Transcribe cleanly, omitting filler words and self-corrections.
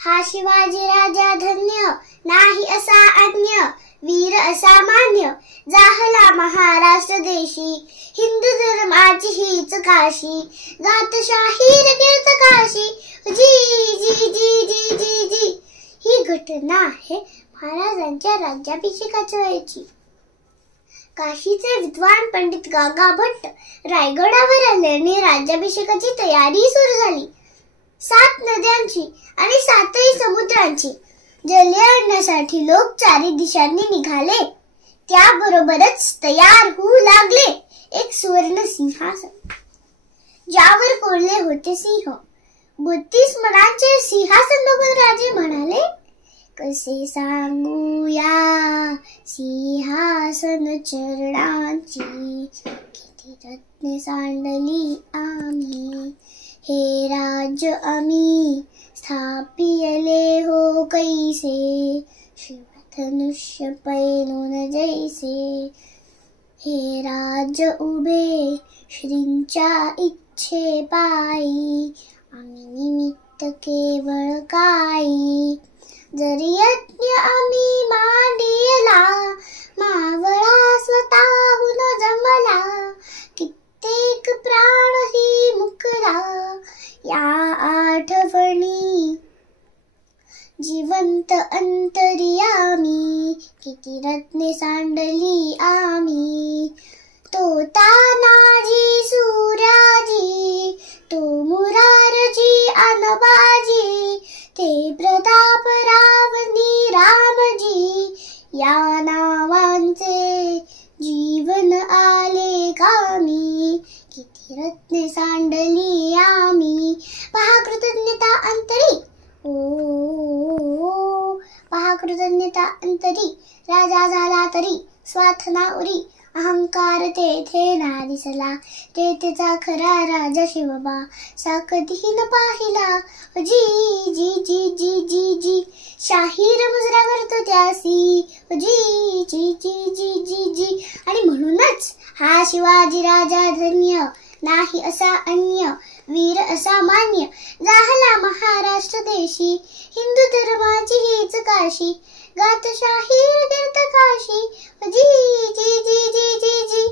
हा शिवाजी राजा धन्य, नाही असा अन्य, वीर असामान्य, जाहला महाराष्ट्र देशी, हिंदू धर्माची हीच काशी, गात शाहीर कीर्त काशी, जी जी जी जी जी जी। ही घटना आहे महाराजांच्या राज्याभिषेकाच्या वेळची। काशीचे विद्वान पंडित गागा भट्ट रायगडावर आल्याने राज्याभिषेकाची तयारी सुरू झाली। 7 नद्यांची आणि 7ही समुद्रांची जले आणण्यासाठी लोक 4 दिशांनी निघाले। त्याबरोबरच तयार होऊ लागले एक सुवर्ण सिंहासन, ज्यावर कोरले होते सिंह। 32 मनांचे सिंहासन बघून राजे म्हणाले, कसे सांगूया सिंहासन चरणांची, किती रत्ने सांडली आम्ही, हे राज्य आम्ही स्थापिले हो कैसे, शिवधनुष्य पैलून जैसे, हे राज्य उभे श्रींच्या इच्छे पायी, आम्ही निमित्त केवळ काही, जरी यज्ञ आम्ही मांडिला, मावळा स्वतःहून जमला, कित्येक प्राणही मुकला, या आठवणी जिवंत अंतर्यामी, किती रत्ने सांडली आम्ही, तो तानाजी सूर्याजी, तो मुरारजी अनबाजी, ते प्रताप रावणी रामजी, या नावांचे जीवन आले कामी, किती रत्ने सांडली आम्ही। पहा कृतज्ञता अंतरी, ओ पहा कृतज्ञता अंतरी, राजा झाला तरी स्वार्थ ना उरी, अहंकार तेथे ना दिसला, तेथेचा खरा राजा शिवबा, सा कधीही न पाहिला, जी जी जी जी जी जी, शाहीर मुजरा करतो त्यासी, जी जी जी जी जी जी। आणि म्हणूनच हा शिवाजी राजा धन्य, नाही असा अन्य, वीर असामान्य, जाहला महाराष्ट्र देशी, हिंदू धर्माची हीच काशी, गात शाहीर कीर्त काशी, जी जी जी जी जी जी।